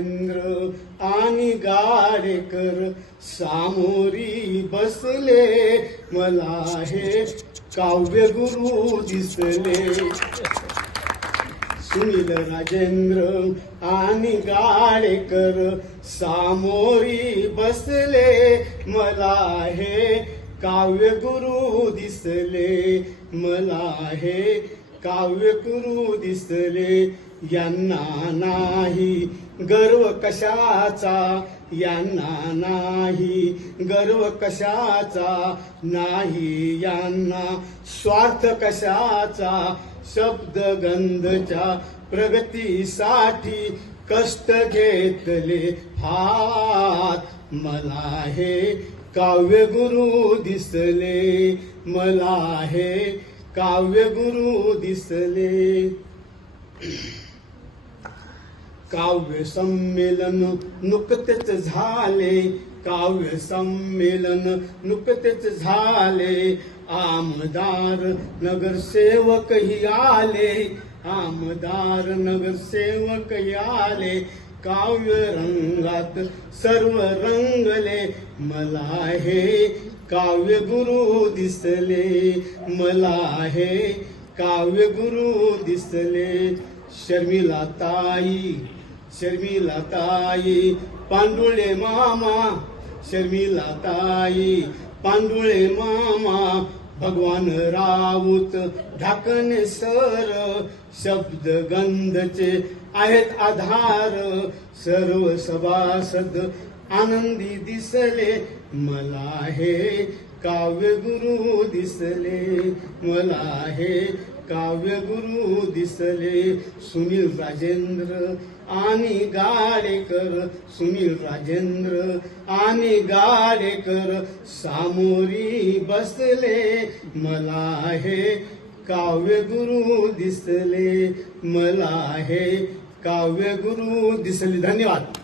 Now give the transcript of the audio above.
चंद्र आणि गाडेकर सामोरी बसले. मला हे काव्य गुरु दिसले. सुनील राजेंद्र आणि गाडेकर सामोरी बसले. मला हे काव्य गुरु दिसले. मला हे काव्य गुरु दिसले. यांना नाही. गर्व कशाचा? यांना नाही. गर्व कशाचा? नाही यांना. स्वार्थ कशाचा? शब्द गंधच्या प्रगतीसाठी कष्ट घेतले हात. मला हे काव्यगुरु दिसले. मला हे काव्य गुरु दिसले. काव्य संमेलन नुकतेच झाले. काव्य संमेलन नुकतेच झाले. आमदार नगरसेवकही आले. आमदार नगरसेवकही आले. काव्य रंगात सर्व रंगले मला हे काव्य गुरु दिसले मला हे काव्य गुरु दिसले शर्मिला ताई शर्मिला ताई पांडुळे मामा शर्मिला ताई पांडुळे मामा भगवान राऊत ढाकणे सर शब्द गंधचे आहेत आधार सर्व सभासद आनंदी दिसले मला हे काव्य गुरु दिसले मला हे काव्य गुरु दिसले. सुनील राजेंद्र आणि गाडेकर सुनील राजेंद्र आणि गाडेकर सामोरी बसले. मला हे काव्य गुरु दिसले मला हे काव्य गुरु दिसले. धन्यवाद.